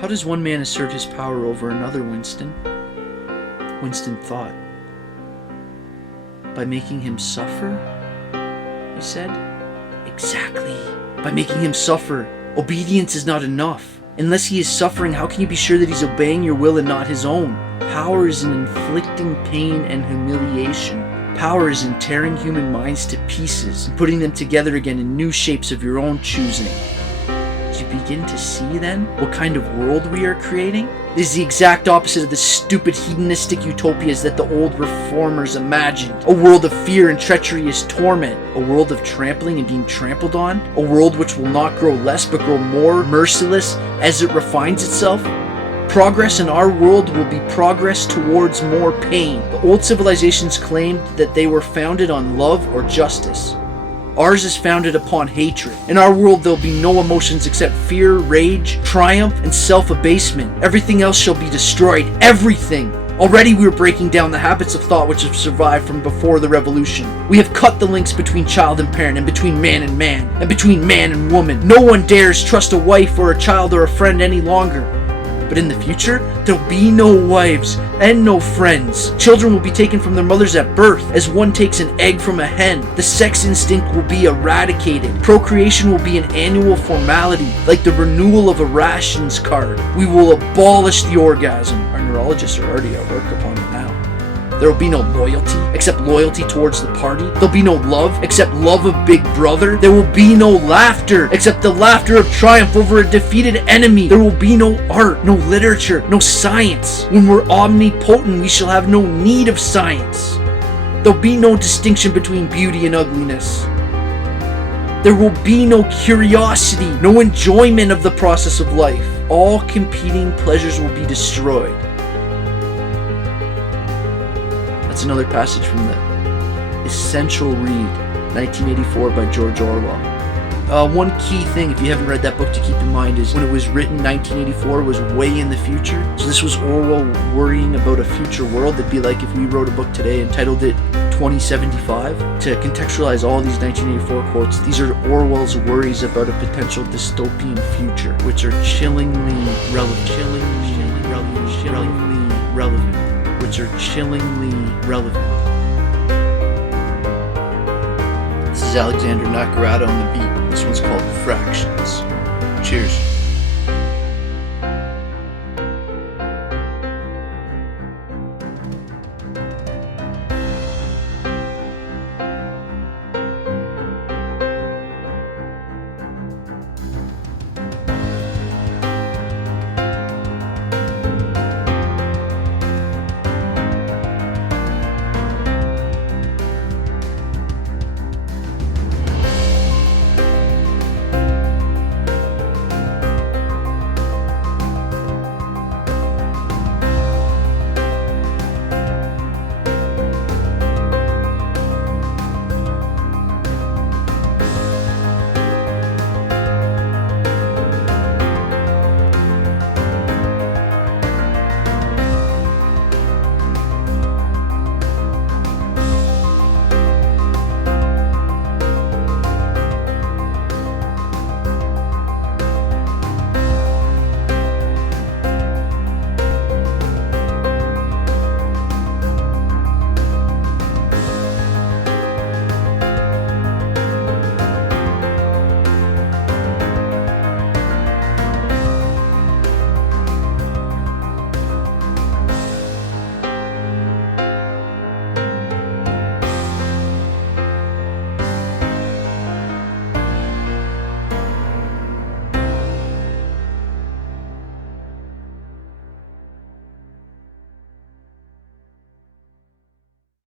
How does one man assert his power over another, Winston? Winston thought. By making him suffer? He said. Exactly. By making him suffer. Obedience is not enough. Unless he is suffering, how can you be sure that he's obeying your will and not his own? Power is in inflicting pain and humiliation. Power is in tearing human minds to pieces and putting them together again in new shapes of your own choosing. Do you begin to see then what kind of world we are creating? It is the exact opposite of the stupid hedonistic utopias that the old reformers imagined. A world of fear and treacherous torment. A world of trampling and being trampled on. A world which will not grow less but grow more merciless as it refines itself. Progress in our world will be progress towards more pain. The old civilizations claimed that they were founded on love or justice. Ours is founded upon hatred. In our world there will be no emotions except fear, rage, triumph, and self-abasement. Everything else shall be destroyed. Everything! Already we are breaking down the habits of thought which have survived from before the revolution. We have cut the links between child and parent, and between man, and between man and woman. No one dares trust a wife or a child or a friend any longer. But in the future, there'll be no wives and no friends. Children will be taken from their mothers at birth, as one takes an egg from a hen. The sex instinct will be eradicated. Procreation will be an annual formality, like the renewal of a rations card. We will abolish the orgasm. Our neurologists are already at work upon it now. There will be no loyalty except loyalty towards the party. There'll be no love except love of Big Brother. There will be no laughter except the laughter of triumph over a defeated enemy. There will be no art, no literature, no science. When we're omnipotent, we shall have no need of science. There'll be no distinction between beauty and ugliness. There will be no curiosity, no enjoyment of the process of life. All competing pleasures will be destroyed. That's another passage from the Essential Read, 1984 by George Orwell. One key thing, if you haven't read that book, to keep in mind is when it was written, 1984 was way in the future. So this was Orwell worrying about a future world. It'd be like if we wrote a book today and titled it 2075. To contextualize all these 1984 quotes, these are Orwell's worries about a potential dystopian future, which are chillingly relevant. Which are chillingly relevant. This is Alexander Nakarado on the beat. This one's called Fractions. Cheers.